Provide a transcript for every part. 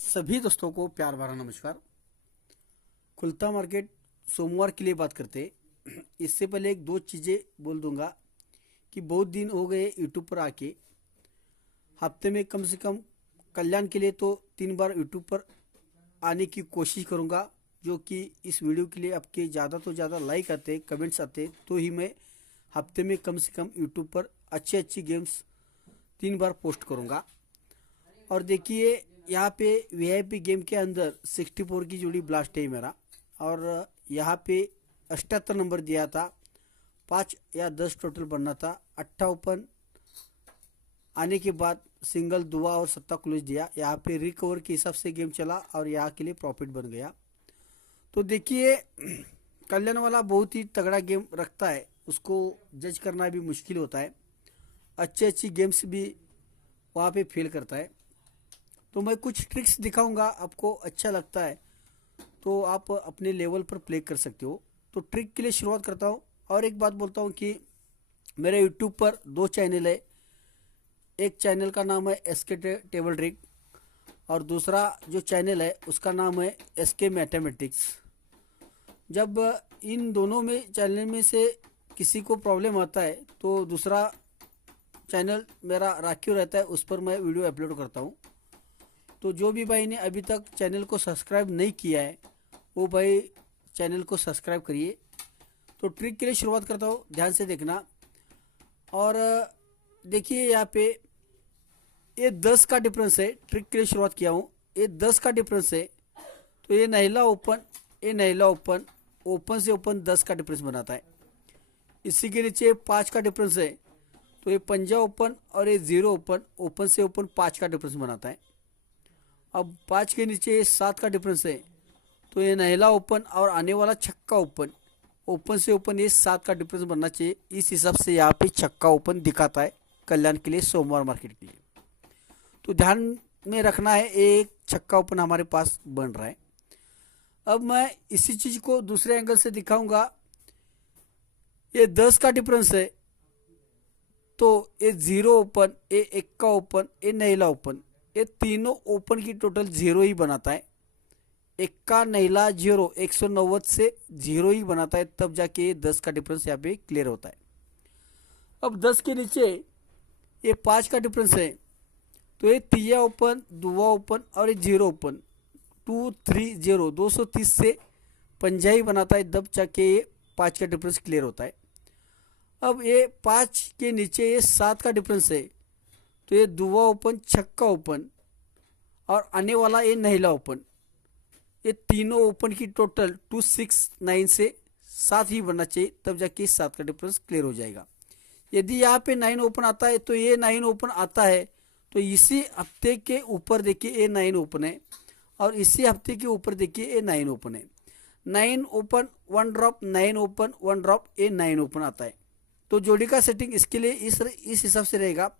सभी दोस्तों को प्यार भरा नमस्कार। खुलता मार्केट सोमवार के लिए बात करते हैं। इससे पहले एक दो चीज़ें बोल दूंगा कि बहुत दिन हो गए यूट्यूब पर आके। हफ्ते में कम से कम कल्याण के लिए तो 3 बार यूट्यूब पर आने की कोशिश करूंगा, जो कि इस वीडियो के लिए आपके ज़्यादा तो ज़्यादा लाइक आते, कमेंट्स आते, तो ही मैं हफ्ते में कम से कम यूट्यूब पर अच्छी अच्छी गेम्स 3 बार पोस्ट करूंगा। और देखिए यहाँ पे वीआईपी गेम के अंदर 64 की जोड़ी ब्लास्ट है मेरा, और यहाँ पे 78 नंबर दिया था। 5 या 10 टोटल बनना था। 8 ओपन आने के बाद सिंगल दुआ और सत्ता क्लोज दिया। यहाँ पे रिकवर के हिसाब से गेम चला और यहाँ के लिए प्रॉफिट बन गया। तो देखिए कल्याण वाला बहुत ही तगड़ा गेम रखता है, उसको जज करना भी मुश्किल होता है। अच्छी अच्छी गेम्स भी वहाँ पे फेल करता है। तो मैं कुछ ट्रिक्स दिखाऊंगा, आपको अच्छा लगता है तो आप अपने लेवल पर प्ले कर सकते हो। तो ट्रिक के लिए शुरुआत करता हूँ। और एक बात बोलता हूँ कि मेरे यूट्यूब पर 2 चैनल है। एक चैनल का नाम है एसके टेबल ट्रिक, और दूसरा जो चैनल है उसका नाम है एसके मैथमेटिक्स। जब इन दोनों में चैनल में से किसी को प्रॉब्लम आता है तो दूसरा चैनल मेरा राखीव रहता है, उस पर मैं वीडियो अपलोड करता हूँ। तो जो भी भाई ने अभी तक चैनल को सब्सक्राइब नहीं किया है वो भाई चैनल को सब्सक्राइब करिए। तो ट्रिक के लिए शुरुआत करता हूँ, ध्यान से देखना। और देखिए यहाँ पे ये 10 का डिफरेंस है। ट्रिक के लिए शुरुआत किया हूँ, ये 10 का डिफरेंस है। तो ये नहला ओपन, ये नहला ओपन, ओपन से ओपन 10 का डिफरेंस बनाता है। इसी के नीचे 5 का डिफरेंस है। तो ये पंजा ओपन और ये 0 ओपन, ओपन से ओपन 5 का डिफरेंस बनाता है। अब 5 के नीचे 7 का डिफरेंस है। तो ये नहला ओपन और आने वाला छक्का ओपन, ओपन से ओपन ये 7 का डिफरेंस बनना चाहिए। इस हिसाब से यहाँ पे छक्का ओपन दिखाता है कल्याण के लिए, सोमवार मार्केट के लिए। तो ध्यान में रखना है, एक छक्का ओपन हमारे पास बन रहा है। अब मैं इसी चीज को दूसरे एंगल से दिखाऊंगा। ये 10 का डिफरेंस है। तो ये 0 ओपन, ये एक्का ओपन, ये नहला ओपन, ये तीनों ओपन की टोटल 0 ही बनाता है। एक्का नहला 0 190 से 0 ही बनाता है, तब जाके ये 10 का डिफरेंस यहाँ पे क्लियर होता है। अब 10 के नीचे ये 5 का डिफरेंस है। तो ये तिया ओपन, दुआ ओपन और ये 0 ओपन, 230 230 से पंजा ही बनाता है, तब जाके ये 5 का डिफरेंस क्लियर होता है। अब ये 5 के नीचे ये 7 का डिफरेंस है। तो ये दुआ ओपन, छक्का ओपन और आने वाला ये नहला ओपन, ये तीनों ओपन की टोटल 269 से 7 ही बनना चाहिए, तब जाके 7 का डिफरेंस क्लियर हो जाएगा। यदि यहाँ पे 9 ओपन आता है तो ये 9 ओपन आता है, तो इसी हफ्ते के ऊपर देखिए ये 9 ओपन है, और इसी हफ्ते के ऊपर देखिए ये 9 ओपन है। 9 ओपन 1 ड्रॉप, 9 ओपन 1 ड्रॉप, ये 9 ओपन आता है। तो जोड़ी का सेटिंग इसके लिए इस हिसाब से रहेगा।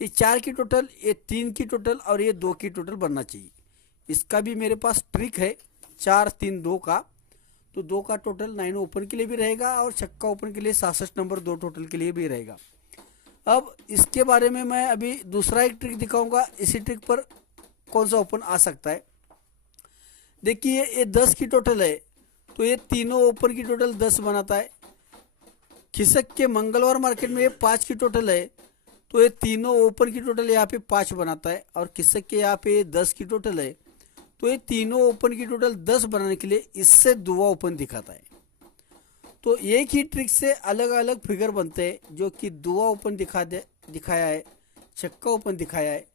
ये 4 की टोटल, ये 3 की टोटल और ये 2 की टोटल बनना चाहिए। इसका भी मेरे पास ट्रिक है 4 3 2 का। तो 2 का टोटल 9 ओपन के लिए भी रहेगा और छक्का ओपन के लिए 66 नंबर 2 टोटल के लिए भी रहेगा। अब इसके बारे में मैं अभी दूसरा एक ट्रिक दिखाऊंगा। इसी ट्रिक पर कौन सा ओपन आ सकता है। देखिए ये 10 की टोटल है। तो ये तीनों ओपन की टोटल 10 बनाता है। खिसक के मंगलवार मार्केट में ये 5 की टोटल है। तो ये तीनों ओपन की टोटल यहाँ पे 5 बनाता है, और खिसक के यहाँ पे 10 की टोटल है। तो ये तीनों ओपन की टोटल 10 बनाने के लिए इससे दुआ ओपन दिखाता है। तो एक ही ट्रिक से अलग अलग फिगर बनते हैं, जो कि दुआ ओपन दिखाया है, छक्का ओपन दिखाया है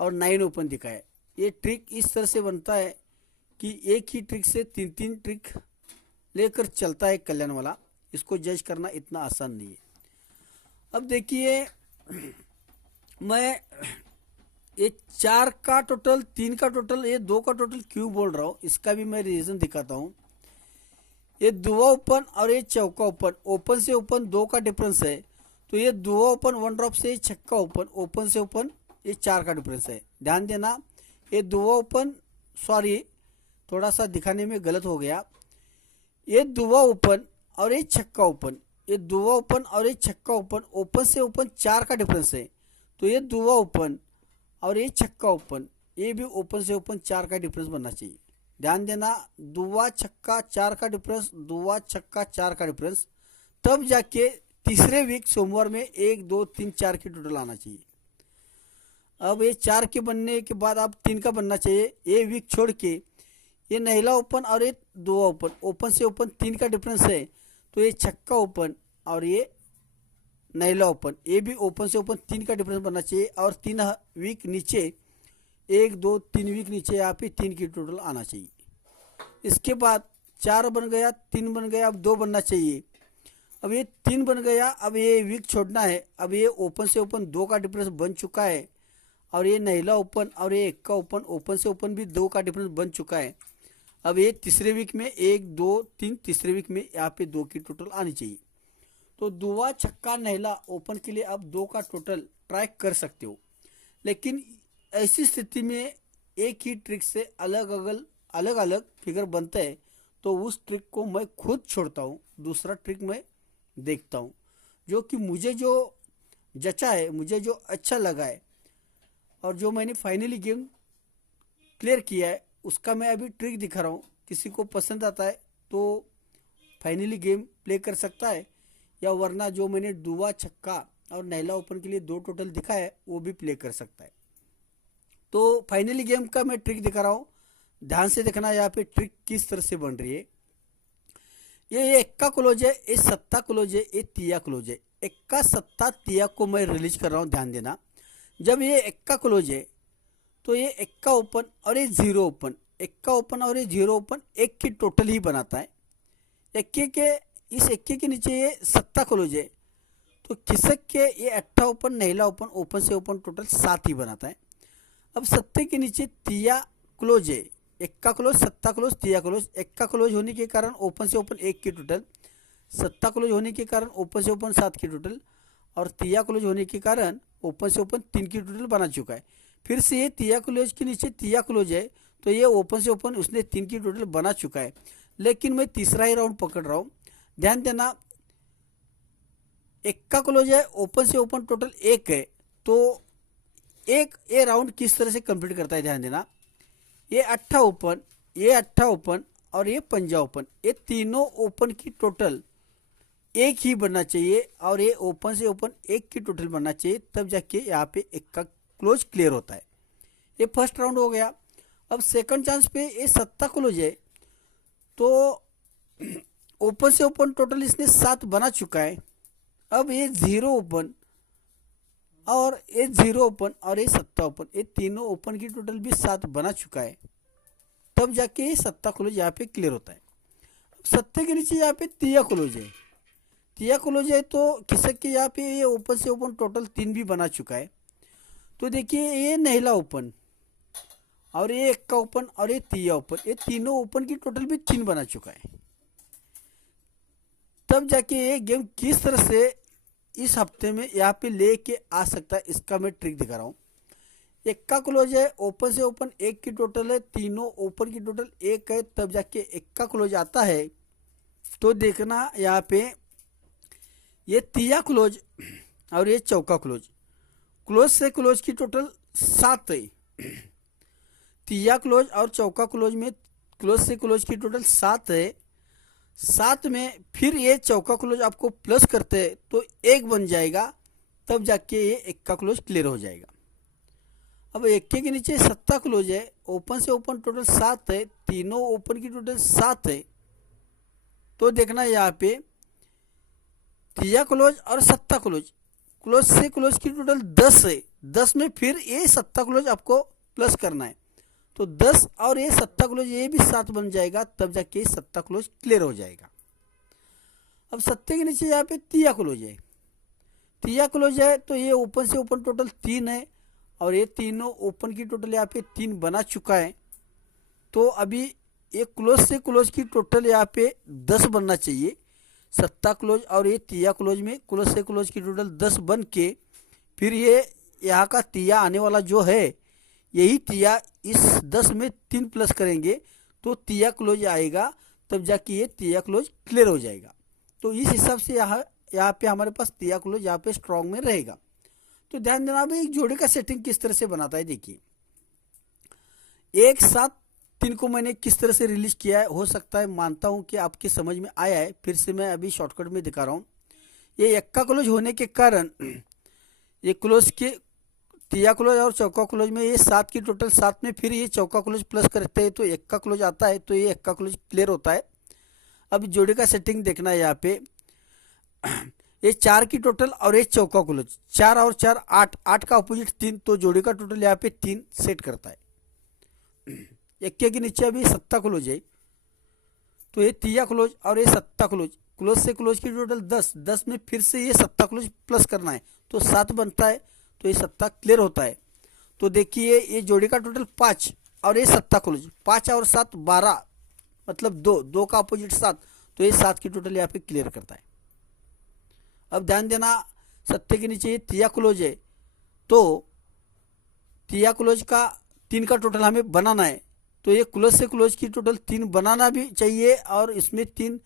और 9 ओपन दिखाया है। ये ट्रिक इस तरह से बनता है कि एक ही ट्रिक से 3 ट्रिक लेकर चलता है कल्याण वाला। इसको जज करना इतना आसान नहीं है। अब देखिए मैं ये 4 का टोटल, 3 का टोटल, ये 2 का टोटल क्यों बोल रहा हूँ, इसका भी मैं रीजन दिखाता हूँ। ये दुआ ओपन और ये चौका ओपन, ओपन से ओपन 2 का डिफरेंस है। तो ये दुआ ओपन 1 ड्रॉप से छक्का ओपन, ओपन से ओपन ये 4 का डिफरेंस है। ध्यान देना, ये दुआ ओपन, सॉरी थोड़ा सा दिखाने में गलत हो गया। ये दुआ ओपन और ये छक्का ओपन, ये दुआ ओपन और ये छक्का ओपन, ओपन से ओपन 4 का डिफरेंस है। तो ये दुआ ओपन और ये छक्का ओपन, ये भी ओपन से ओपन 4 का डिफरेंस बनना चाहिए। ध्यान देना, दुआ छक्का 4 का डिफरेंस, दुआ छक्का 4 का डिफरेंस, तब जाके तीसरे वीक सोमवार में 1 2 3 4 की टोटल आना चाहिए। अब ये 4 के बनने के बाद अब 3 का बनना चाहिए। ये वीक छोड़ के ये नैला ओपन और ये दुआ ओपन, ओपन से ओपन 3 का डिफरेंस है, तो ये छक्का ओपन और ये नैला ओपन, ये भी ओपन से ओपन 3 का डिफरेंस बनना चाहिए। और 3 वीक नीचे 1 2 3 वीक नीचे यहाँ पे 3 की टोटल आना चाहिए। इसके बाद 4 बन गया, 3 बन गया, अब 2 बनना चाहिए। अब ये 3 बन गया, अब ये वीक छोड़ना है। अब ये ओपन से ओपन 2 का डिफरेंस बन चुका है और ये नैला ओपन और ये 1 का ओपन, ओपन से ओपन भी 2 का डिफरेंस बन चुका है। अब ये तीसरे वीक में 1 2 3, तीसरे वीक में यहाँ पे 2 की टोटल आनी चाहिए। तो दुआ छक्का नैला ओपन के लिए आप 2 का टोटल ट्राई कर सकते हो, लेकिन ऐसी स्थिति में एक ही ट्रिक से अलग अलग फिगर बनता है, तो उस ट्रिक को मैं खुद छोड़ता हूँ, दूसरा ट्रिक मैं देखता हूँ जो कि मुझे जो जचा है, मुझे जो अच्छा लगा है और जो मैंने फाइनली गेम क्लियर किया है, उसका मैं अभी ट्रिक दिखा रहा हूँ। किसी को पसंद आता है तो फाइनली गेम प्ले कर सकता है, या वरना जो मैंने दुआ छक्का और नैला ओपन के लिए 2 टोटल दिखा है वो भी प्ले कर सकता है। तो फाइनली गेम का मैं ट्रिक दिखा रहा हूँ, ध्यान से देखना यहाँ पे ट्रिक किस तरह से बन रही है। ये एक्का क्लोज है, ये सत्ता क्लोज है, ये तिया क्लोज है। एक्का सत्ता तिया को मैं रिलीज कर रहा हूँ, ध्यान देना। जब ये एक्का क्लोज है तो ये एक्का ओपन और ये 0 ओपन, एक्का ओपन और ये 0 ओपन 1 की टोटल ही बनाता है। इस एक्के के नीचे ये सत्ता क्लोज है, तो खिसक के ये अट्ठा ओपन नैला ओपन, ओपन से ओपन टोटल 7 ही बनाता है। अब सत्ते के नीचे तिया क्लोज है, एक्का क्लोज, सत्ता क्लोज, तिया क्लोज। एक्का क्लोज होने के कारण ओपन से ओपन 1 की टोटल, सत्ता क्लोज होने के कारण ओपन से ओपन 7 की टोटल, और तिया क्लोज होने के कारण ओपन से ओपन 3 की टोटल बना चुका है। फिर से ये तिया क्लोज के नीचे तिया क्लोज है, तो ये ओपन से ओपन उसने 3 की टोटल बना चुका है। लेकिन मैं तीसरा ही राउंड पकड़ रहा हूँ, ध्यान देना। एक्का क्लोज है, ओपन से ओपन टोटल 1 है, तो एक ये राउंड किस तरह से कंप्लीट करता है, ध्यान देना। ये अट्ठा ओपन, ये अट्ठा ओपन और ये पंजा ओपन, ये तीनों ओपन की टोटल 1 ही बनना चाहिए, और ये ओपन से ओपन 1 की टोटल बनना चाहिए, तब जाके यहाँ पे एक्का क्लोज क्लियर होता है। ये फर्स्ट राउंड हो गया। अब सेकंड चांस पे ये सत्ता क्लोज है, तो ओपन से ओपन टोटल इसने 7 बना चुका है। अब ये 0 ओपन और ये 0 ओपन और ये सत्ता ओपन, ये तीनों ओपन की टोटल भी 7 बना चुका है, तब जाके ये सत्ता क्लोज यहाँ पे क्लियर होता है। सत्ते के नीचे यहाँ पे तिया क्लोज है, तिया क्लोज है, तो खिसक के यहाँ पे ये ओपन से ओपन टोटल 3 भी बना चुका है। तो देखिए ये नैला ओपन और ये एक्का ओपन और ये तिया ओपन, ये तीनों ओपन की टोटल भी 3 बना चुका है। तब जाके ये गेम किस तरह से इस हफ्ते में यहाँ पे लेके आ सकता है, इसका मैं ट्रिक दिखा रहा हूँ। एक्का क्लोज है, ओपन से ओपन 1 की टोटल है, तीनों ओपन की टोटल 1 है, तब जाके एक्का क्लोज आता है। तो देखना यहाँ पे ये तिया क्लोज और ये चौका क्लोज, क्लोज से क्लोज की टोटल 7 है। तिया क्लोज और चौका क्लोज में क्लोज से क्लोज की टोटल 7 है। 7 में फिर ये चौका क्लोज आपको प्लस करते हैं तो 1 बन जाएगा, तब जाके ये एक्का क्लोज क्लियर हो जाएगा। अब एक्के के नीचे सत्ता क्लोज है, ओपन से ओपन टोटल 7 है, तीनों ओपन की टोटल 7 है। तो देखना यहाँ पे तिया क्लोज और सत्ता क्लोज, क्लोज से क्लोज की टोटल 10 है। 10 में फिर ये सत्ता क्लोज आपको प्लस करना है, तो 10 और ये सत्ता क्लोज ये भी 7 बन जाएगा, तब जाके सत्ता क्लोज क्लियर हो जाएगा। अब सत्ते के नीचे यहाँ पे तिया क्लोज है, तिया क्लोज है, तो ये ओपन से ओपन टोटल 3 है, और ये तीनों ओपन की टोटल यहाँ पे 3 बना चुका है। तो अभी ये क्लोज से क्लोज की टोटल यहाँ पे 10 बनना चाहिए। सत्ता क्लोज और ये तिया क्लोज में क्लोज से क्लोज की टोटल 10 बन के फिर ये यहाँ का तिया आने वाला जो है, यही तिया इस 10 में 3 प्लस करेंगे तो तिया क्लोज आएगा, तब जाके ये तिया क्लोज क्लियर हो जाएगा। तो इस हिसाब से यहाँ पे हमारे पास तिया क्लोज यहाँ पे स्ट्रॉन्ग में रहेगा। तो ध्यान देना भाई, एक जोड़े का सेटिंग किस तरह से बनाता है। देखिए एक साथ तीन को मैंने किस तरह से रिलीज किया है, हो सकता है मानता हूं कि आपके समझ में आया है, फिर से मैं अभी शॉर्टकट में दिखा रहा हूं। ये एक्का क्लोज होने के कारण ये क्लोज के तिया क्लोज और चौका क्लोज में ये 7 की टोटल 7 में फिर ये चौका क्लोज प्लस करते हैं तो एक्का क्लोज आता है, तो ये एक्का क्लोज क्लियर होता है। अब जोड़ी का सेटिंग देखना है यहाँ पे। ये 4 की टोटल और ये चौका क्लोज 4 और 4 8, 8 का अपोजिट 3, तो जोड़ी का टोटल यहाँ पे 3 सेट करता है। एक्के के नीचे अभी सत्ता क्लोज है, तो ये तिया क्लोज और ये सत्ता क्लोज, क्लोज से क्लोज की टोटल 10, 10 में फिर से ये सत्ता क्लोज प्लस करना है तो 7 बनता है, तो ये सत्ता क्लियर होता है। तो देखिए ये जोड़ी का टोटल 5 और ये सत्ता क्लोज 5 और 7 12, मतलब 2, 2 का अपोजिट 7, तो ये 7 की टोटल यहाँ पे क्लियर करता है। अब ध्यान देना, सत्ते के नीचे ये तिया क्लोज है, तो तिया क्लोज का 3 का टोटल हमें बनाना है, तो ये क्लोज से क्लोज की टोटल 3 बनाना भी चाहिए और इसमें 3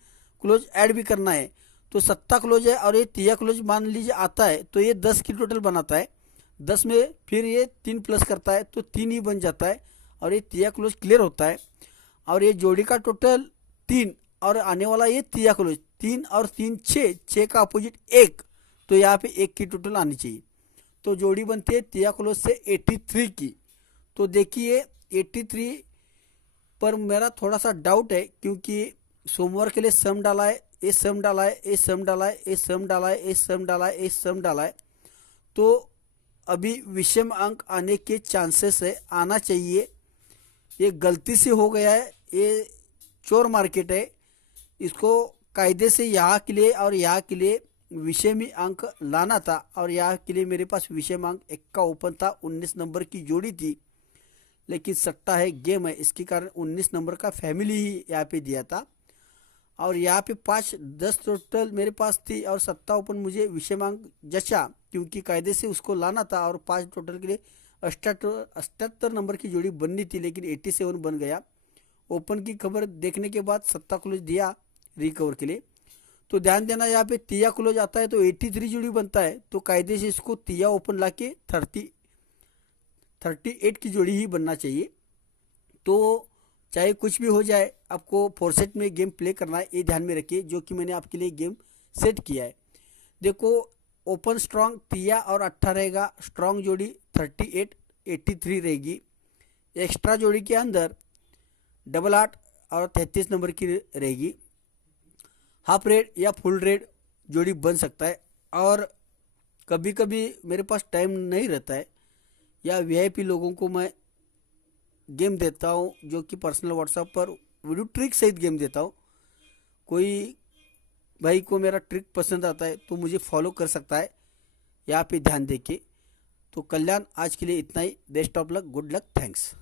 क्लोज ऐड भी करना है। तो सत्ता क्लोज है और ये तिया क्लोज मान लीजिए आता है, तो ये 10 की टोटल बनाता है, 10 में फिर ये 3 प्लस करता है तो 3 ही बन जाता है और ये तिया क्लोज क्लियर होता है। और ये जोड़ी का टोटल 3 और आने वाला ये तिया क्लोज 3 और 3 6, 6 का अपोजिट 1, तो यहाँ पे 1 की टोटल आनी चाहिए। तो जोड़ी बनती है तिया क्लोज से 83 की। तो देखिए 83 पर मेरा थोड़ा सा डाउट है, क्योंकि सोमवार के लिए सम डाला है, ये सम डाला है, ये सम डाला है, ये सम डाला है, ये सम डाला है, ये सम डाला है, तो अभी विषम अंक आने के चांसेस है, आना चाहिए। ये गलती से हो गया है, ये चोर मार्केट है, इसको कायदे से यहाँ के लिए और यहाँ के लिए विषमी अंक लाना था, और यहाँ के लिए मेरे पास विषम अंक 1 का ओपन था, 19 नंबर की जोड़ी थी, लेकिन सट्टा है, गेम है, इसके कारण 19 नंबर का फैमिली ही यहाँ पे दिया था। और यहाँ पे 5 10 टोटल मेरे पास थी और सट्टा ओपन मुझे विषमांक जचा, क्योंकि कायदे से उसको लाना था, और 5 टोटल के लिए 78 नंबर की जोड़ी बननी थी, लेकिन 87 बन गया। ओपन की खबर देखने के बाद सट्टा क्लोज दिया रिकवर के लिए। तो ध्यान देना, यहाँ पे तिया क्लोज आता है तो 83 जोड़ी बनता है, तो कायदे से इसको तिया ओपन ला के 38 की जोड़ी ही बनना चाहिए। तो चाहे कुछ भी हो जाए, आपको फोरसेट में गेम प्ले करना है, ये ध्यान में रखिए, जो कि मैंने आपके लिए गेम सेट किया है। देखो ओपन स्ट्रांग तिया और 8 रहेगा, स्ट्रांग जोड़ी 38 83 रहेगी, एक्स्ट्रा जोड़ी के अंदर 8 और 33 नंबर की रहेगी। हाफ रेड या फुल रेड जोड़ी बन सकता है, और कभी कभी मेरे पास टाइम नहीं रहता है या वीआईपी लोगों को मैं गेम देता हूँ, जो कि पर्सनल व्हाट्सएप पर वीडियो ट्रिक सहित गेम देता हूँ। कोई भाई को मेरा ट्रिक पसंद आता है तो मुझे फॉलो कर सकता है, यहाँ पे ध्यान देके। तो कल्याण, आज के लिए इतना ही। Best of luck, good luck, thanks.